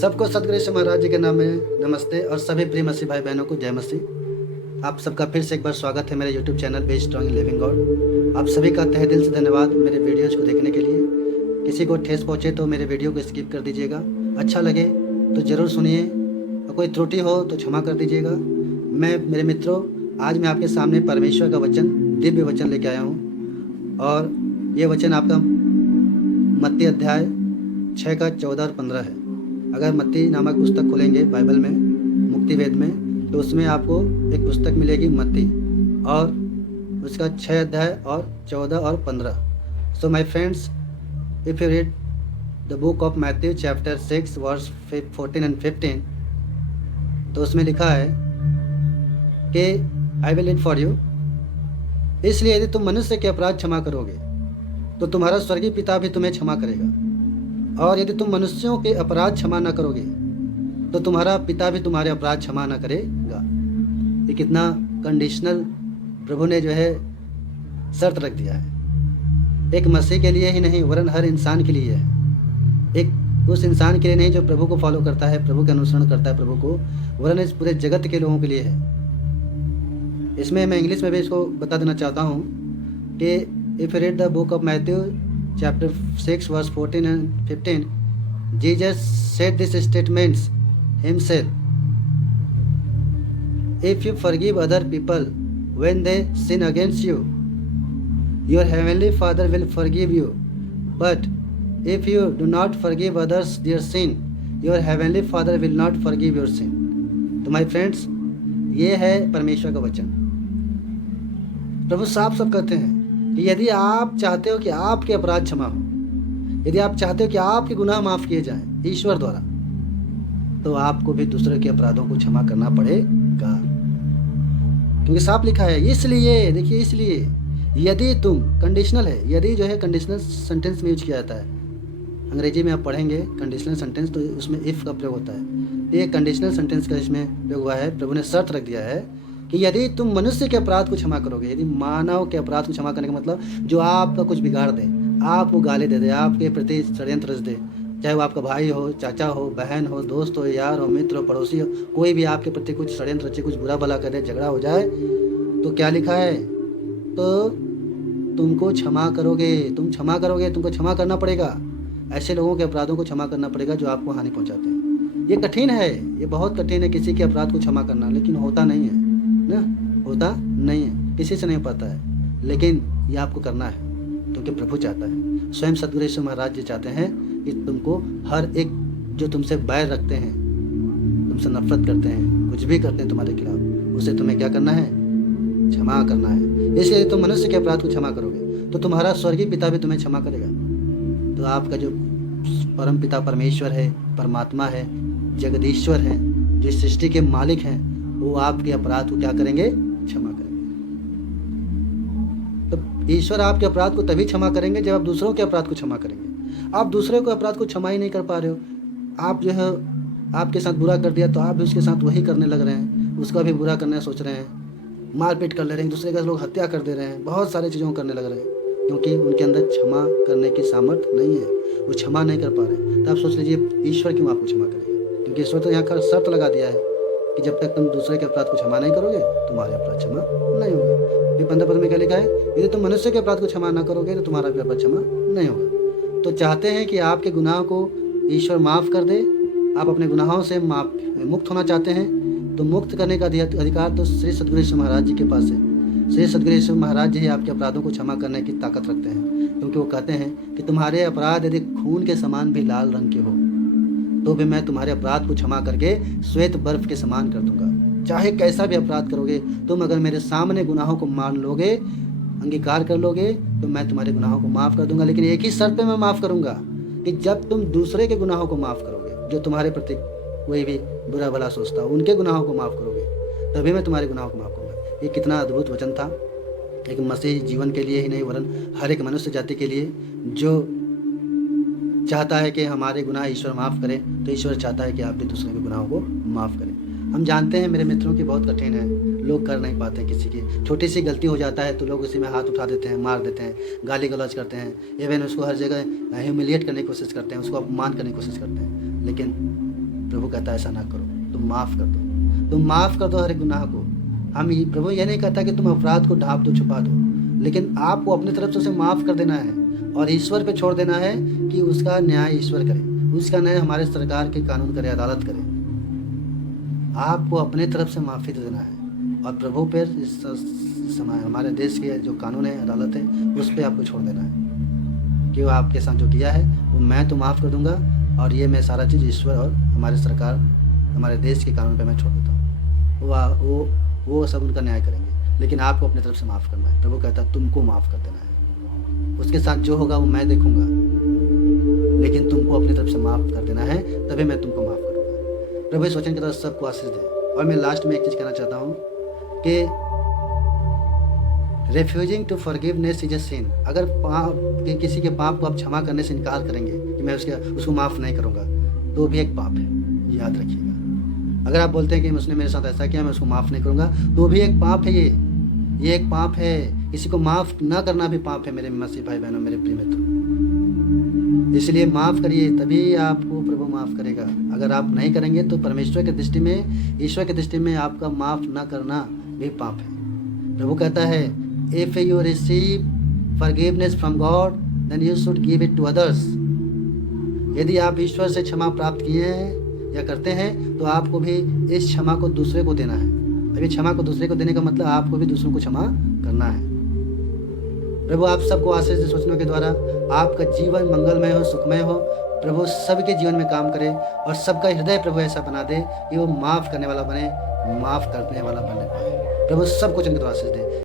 सबको सतगुरु यीशु महाराज जी के नाम में नमस्ते और सभी प्रिय मसीह भाई बहनों को जय मसीह। आप सबका फिर से एक बार स्वागत है मेरे YouTube channel be strong living God. आप सभी का तहे दिल से धन्यवाद मेरे वीडियोज़ को देखने के लिए। किसी को ठेस पहुँचे तो मेरे वीडियो को स्किप कर दीजिएगा, अच्छा लगे तो ज़रूर सुनिए और कोई त्रुटि हो तो क्षमा कर दीजिएगा। मैं मेरे मित्रों आज मैं आपके सामने परमेश्वर का वचन, दिव्य वचन लेके आया हूँ और ये वचन आपका मत्ती अध्याय 6 का 14 और 15 है। अगर मत्ती नामक पुस्तक खोलेंगे बाइबल में, मुक्ति वेद में, तो उसमें आपको एक पुस्तक मिलेगी मत्ती और उसका 6 अध्याय और 14 और 15। So my friends, if you read the book of Matthew chapter 6 verse 14 and 15, तो उसमें लिखा है कि I will read for you. इसलिए यदि तुम मनुष्य के अपराध क्षमा करोगे तो तुम्हारा स्वर्गीय पिता भी तुम्हें क्षमा करेगा, और यदि तुम मनुष्यों के अपराध क्षमा न करोगे तो तुम्हारा पिता भी तुम्हारे अपराध क्षमा न करेगा। ये कितना कंडीशनल प्रभु ने जो है शर्त रख दिया है। एक मसीह के लिए ही नहीं वरन हर इंसान के लिए है। एक उस इंसान के लिए नहीं जो प्रभु को फॉलो करता है, प्रभु का अनुसरण करता है प्रभु को, वरन इस पूरे जगत के लोगों के लिए है। इसमें मैं इंग्लिश में भी इसको बता देना चाहता हूँ कि if you read the book of Matthew chapter 6 verse 14 and 15, Jesus said these statements himself. If you forgive other people when they sin against you, your heavenly Father will forgive you. But if you do not forgive others their sin, your heavenly Father will not forgive your sin. तो my friends, ये है परमेश्वर का वचन। प्रभु साफ साफ कहते हैं कि यदि आप चाहते हो कि आपके अपराध क्षमा हो, यदि आप चाहते हो कि आपके गुनाह माफ़ किए जाएं ईश्वर द्वारा, तो आपको भी दूसरे के अपराधों को क्षमा करना पड़ेगा। क्योंकि साफ लिखा है, इसलिए देखिए, इसलिए यदि तुम, कंडीशनल है, यदि जो है कंडीशनल सेंटेंस में यूज किया जाता है। अंग्रेजी में आप पढ़ेंगे कंडीशनल सेंटेंस तो उसमें इफ़ का प्रयोग होता है। ये कंडीशनल सेंटेंस का इसमें प्रयोग हुआ है। प्रभु ने शर्त रख दिया है कि यदि तुम मनुष्य के अपराध को क्षमा करोगे, यदि मानव के अपराध को क्षमा करने का मतलब जो आपका कुछ बिगाड़ दे, आपको गाली दे दे, आपके प्रति षड्यंत्र रच दे, चाहे वो आपका भाई हो, चाचा हो, बहन हो, दोस्त हो, यार हो, मित्र हो, पड़ोसी हो, कोई भी आपके प्रति कुछ षड्यंत्र रचे, कुछ बुरा भला करे, झगड़ा हो जाए, तो क्या लिखा है, तो तुमको क्षमा करोगे, तुम क्षमा करोगे, तुमको क्षमा करना पड़ेगा। ऐसे लोगों के अपराधों को क्षमा करना पड़ेगा जो आपको हानि पहुँचाते हैं। ये कठिन है, ये बहुत कठिन है किसी के अपराध को क्षमा करना, लेकिन होता नहीं है ना, होता नहीं है, किसी से नहीं पाता है, लेकिन ये आपको करना है क्योंकि प्रभु चाहता है। स्वयं सतगुरु यीशु महाराज जी चाहते हैं कि तुमको हर एक जो तुमसे बैर रखते हैं, तुमसे नफरत करते हैं, कुछ भी करते हैं तुम्हारे खिलाफ, उसे तुम्हें क्या करना है, क्षमा करना है। इसलिए तुम मनुष्य के अपराध को क्षमा करोगे तो तुम्हारा स्वर्गीय पिता भी तुम्हें क्षमा करेगा। तो आपका जो परम पिता परमेश्वर है, परमात्मा है, जगदीश्वर है, जो सृष्टि के मालिक हैं, वो आपके अपराध को क्या करेंगे, क्षमा करेंगे। तो ईश्वर आपके अपराध को तभी क्षमा करेंगे जब आप दूसरों के अपराध को क्षमा करेंगे। आप दूसरे को अपराध को क्षमा ही नहीं कर पा रहे हो, आप जो है आपके साथ बुरा कर दिया तो आप भी उसके साथ वही करने लग रहे हैं, उसका भी बुरा करने सोच रहे हैं, मारपीट कर ले रहे हैं, दूसरे का लोग हत्या कर दे रहे हैं, बहुत सारी चीज़ों करने लग रहे हैं, क्योंकि उनके अंदर क्षमा करने की सामर्थ्य नहीं है, वो क्षमा नहीं कर पा रहे। तो आप सोच लीजिए ईश्वर क्यों आपको क्षमा करेगा, क्योंकि ईश्वर तो यहाँ का शर्त लगा दिया है कि जब तक तुम दूसरे के अपराध को क्षमा नहीं करोगे तुम्हारे अपराध क्षमा नहीं होगा। फिर 15 पद में क्या लिखा है, यदि तुम मनुष्य के अपराध को क्षमा ना करोगे तो तुम्हारा भी अपराध क्षमा नहीं होगा। तो चाहते हैं कि आपके गुनाह को ईश्वर माफ़ कर दे, आप अपने गुनाहों से मुक्त होना चाहते हैं, तो मुक्त करने का अधिकार तो श्री सतगुरु यीशु महाराज जी के पास है। श्री सतगुरु यीशु महाराज जी आपके अपराधों को क्षमा करने की ताकत रखते हैं, क्योंकि वो कहते हैं कि तुम्हारे अपराध यदि खून के समान भी लाल रंग के हो तो भी मैं तुम्हारे अपराध को क्षमा करके श्वेत बर्फ के समान कर दूंगा। चाहे कैसा भी अपराध करोगे, तुम अगर मेरे सामने गुनाहों को मान लोगे, अंगीकार कर लोगे, तो मैं तुम्हारे गुनाहों को माफ़ कर दूंगा। लेकिन एक ही शर्त पे मैं माफ़ करूंगा कि जब तुम दूसरे के गुनाहों को माफ़ करोगे, जो तुम्हारे प्रति कोई भी बुरा भला सोचता हो, उनके गुनाहों को माफ़ करोगे, तभी मैं तुम्हारे गुनाहों को माफ़ करूँगा। ये कितना अद्भुत वचन था, एक मसीही जीवन के लिए ही नहीं वरन हर एक मनुष्य जाति के लिए, जो चाहता है कि हमारे गुनाह ईश्वर माफ़ करे, तो ईश्वर चाहता है कि आप भी दूसरे के गुनाहों को माफ़ करें। हम जानते हैं मेरे मित्रों की बहुत कठिन है, लोग कर नहीं पाते। किसी की छोटी सी गलती हो जाता है तो लोग उसी में हाथ उठा देते हैं, मार देते हैं, गाली गलौज करते हैं, इवन उसको हर जगह ह्यूमिलिएट करने की कोशिश करते हैं, उसको अपमान करने की कोशिश करते हैं। लेकिन प्रभु कहता है ऐसा ना करो, तुम माफ़ कर दो, तुम माफ़ कर दो हर एक गुनाह को। प्रभु ये नहीं कहता कि तुम अपराध को ढाँप दो, छुपा दो, लेकिन आपको अपनी तरफ से उसे माफ़ कर देना है और ईश्वर पे छोड़ देना है कि उसका न्याय ईश्वर करे, उसका न्याय हमारे सरकार के कानून करे, अदालत करे। आपको अपने तरफ से माफ़ी दे देना है और प्रभु पर इस समय हमारे देश के जो कानून है, अदालत है, उस पर आपको छोड़ देना है कि वो आपके साथ जो किया है वो मैं तो माफ़ कर दूंगा और ये मैं सारा चीज़ ईश्वर और हमारे सरकार, हमारे देश के कानून पे मैं छोड़ देता हूँ। वो सब उनका न्याय करेंगे, लेकिन आपको अपनी तरफ से माफ़ करना है। प्रभु कहता है तुमको माफ़ कर देना है, उसके साथ जो होगा वो मैं देखूंगा, लेकिन तुमको अपनी तरफ से माफ़ कर देना है, तभी मैं तुमको माफ़ करूँगा। प्रभु इस वचन की तरफ सबको आशीष दे। और मैं लास्ट में एक चीज़ कहना चाहता हूँ कि refusing to forgiveness is a सिन। अगर किसी के पाप को आप क्षमा करने से इनकार करेंगे कि मैं उसको माफ़ नहीं करूँगा, तो भी एक पाप है, याद रखिएगा। अगर आप बोलते हैं कि उसने मेरे साथ ऐसा किया, मैं उसको माफ़ नहीं करूँगा, तो भी एक पाप है। ये एक पाप है। किसी को माफ़ ना करना भी पाप है मेरे मसीह भाई बहनों, मेरे प्रिय मित्रों। इसलिए माफ़ करिए, तभी आपको प्रभु माफ़ करेगा। अगर आप नहीं करेंगे तो परमेश्वर की दृष्टि में, ईश्वर की दृष्टि में आपका माफ़ ना करना भी पाप है। प्रभु कहता है if you receive forgiveness from God then you should give it to others. यदि आप ईश्वर से क्षमा प्राप्त किए हैं या करते हैं, तो आपको भी इस क्षमा को दूसरे को देना है। अभी क्षमा को दूसरे को देने का मतलब आपको भी दूसरों को क्षमा करना है। प्रभु आप सबको आशीष दे, सोचने के द्वारा आपका जीवन मंगलमय हो, सुखमय हो। प्रभु सबके जीवन में काम करे और सबका हृदय प्रभु ऐसा बना दे कि वो माफ़ करने वाला बने, माफ़ करने वाला बनने पाए। प्रभु सबको चंद आशीष दे।